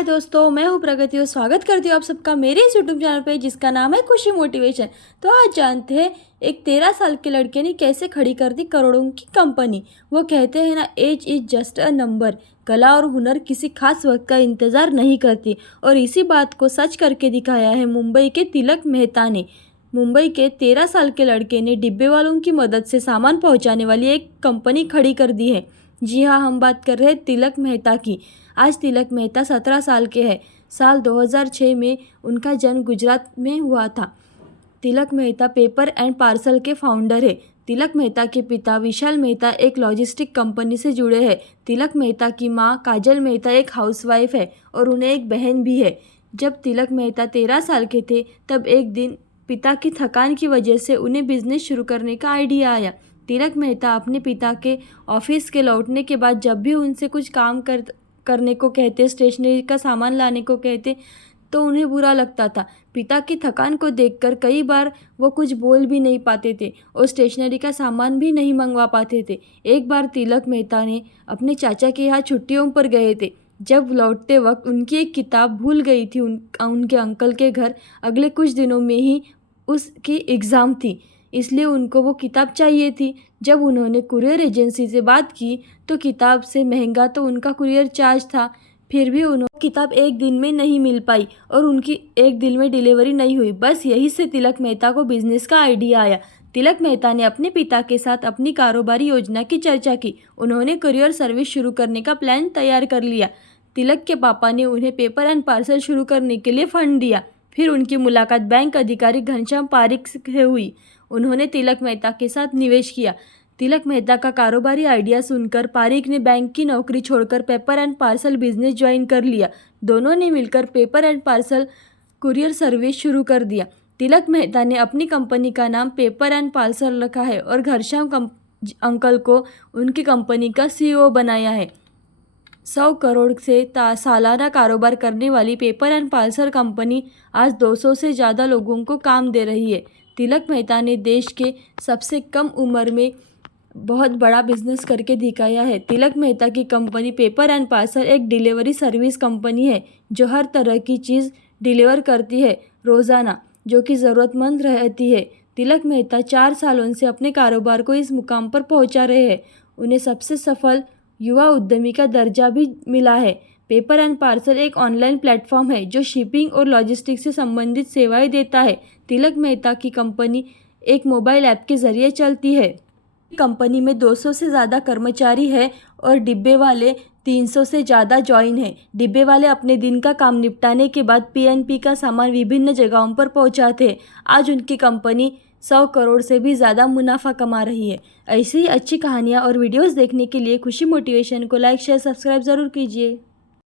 हाय दोस्तों, मैं हूँ प्रगति और स्वागत करती हूँ आप सबका मेरे इस यूट्यूब चैनल पे जिसका नाम है खुशी मोटिवेशन। तो आज जानते हैं एक 13 साल के लड़के ने कैसे खड़ी कर दी करोड़ों की कंपनी। वो कहते हैं ना, age is just a number. कला और हुनर किसी खास वक्त का इंतज़ार नहीं करती और इसी बात को सच करके दिखाया है मुंबई के तिलक मेहता ने। मुंबई के 13 साल के लड़के ने डिब्बे वालों की मदद से सामान पहुँचाने वाली एक कंपनी खड़ी कर दी है। जी हाँ, हम बात कर रहे हैं तिलक मेहता की। आज तिलक मेहता 17 साल के हैं। साल 2006 में उनका जन्म गुजरात में हुआ था। तिलक मेहता पेपर एंड पार्सल के फाउंडर है। तिलक मेहता के पिता विशाल मेहता एक लॉजिस्टिक कंपनी से जुड़े हैं। तिलक मेहता की मां काजल मेहता एक हाउसवाइफ है और उन्हें एक बहन भी है। जब तिलक मेहता 13 साल के थे तब एक दिन पिता की थकान की वजह से उन्हें बिजनेस शुरू करने का आइडिया आया। तिलक मेहता अपने पिता के ऑफिस के लौटने के बाद जब भी उनसे कुछ काम करने को कहते, स्टेशनरी का सामान लाने को कहते, तो उन्हें बुरा लगता था। पिता की थकान को देखकर कई बार वो कुछ बोल भी नहीं पाते थे और स्टेशनरी का सामान भी नहीं मंगवा पाते थे। एक बार तिलक मेहता ने अपने चाचा के यहाँ छुट्टियों पर गए थे। जब लौटते वक्त उनकी एक किताब भूल गई थी उनके अंकल के घर। अगले कुछ दिनों में ही उसकी एग्ज़ाम थी, इसलिए उनको वो किताब चाहिए थी। जब उन्होंने कुरियर एजेंसी से बात की तो किताब से महंगा तो उनका कुरियर चार्ज था, फिर भी उन्होंने किताब एक दिन में नहीं मिल पाई और उनकी एक दिन में डिलीवरी नहीं हुई। बस यही से तिलक मेहता को बिजनेस का आइडिया आया। तिलक मेहता ने अपने पिता के साथ अपनी कारोबारी योजना की चर्चा की। उन्होंने कुरियर सर्विस शुरू करने का प्लान तैयार कर लिया। तिलक के पापा ने उन्हें पेपर एंड पार्सल शुरू करने के लिए फंड दिया। फिर उनकी मुलाकात बैंक अधिकारी घनश्याम पारिक से हुई। उन्होंने तिलक मेहता के साथ निवेश किया। तिलक मेहता का कारोबारी आइडिया सुनकर पारिक ने बैंक की नौकरी छोड़कर paper and parcel business join कर लिया। दोनों ने मिलकर paper and parcel courier service शुरू कर दिया। तिलक मेहता ने अपनी कंपनी का नाम पेपर एंड पार्सल रखा है और घनश्याम अंकल को उनकी कंपनी का CEO बनाया है। 100 करोड़ से सालाना कारोबार करने वाली पेपर एंड पार्सल कंपनी आज 200 से ज़्यादा लोगों को काम दे रही है। तिलक मेहता ने देश के सबसे कम उम्र में बहुत बड़ा बिजनेस करके दिखाया है। तिलक मेहता की कंपनी पेपर एंड पार्सल एक डिलीवरी सर्विस कंपनी है जो हर तरह की चीज़ डिलीवर करती है रोज़ाना, जो कि ज़रूरतमंद रहती है। तिलक मेहता 4 सालों से अपने कारोबार को इस मुकाम पर पहुंचा रहे हैं। उन्हें सबसे सफल युवा उद्यमी का दर्जा भी मिला है। पेपर एंड पार्सल एक ऑनलाइन प्लेटफॉर्म है जो शिपिंग और लॉजिस्टिक्स से संबंधित सेवाएं देता है। तिलक मेहता की कंपनी एक मोबाइल ऐप के जरिए चलती है। कंपनी में 200 से ज़्यादा कर्मचारी है और डिब्बे वाले 300 से ज़्यादा ज्वाइन हैं। डिब्बे वाले अपने दिन का काम निपटाने के बाद PNP का सामान विभिन्न जगहों पर पहुंचाते हैं। आज उनकी कंपनी 100 करोड़ से भी ज़्यादा मुनाफा कमा रही है। ऐसी ही अच्छी कहानियाँ और वीडियोस देखने के लिए खुशी मोटिवेशन को लाइक, शेयर, सब्सक्राइब ज़रूर कीजिए।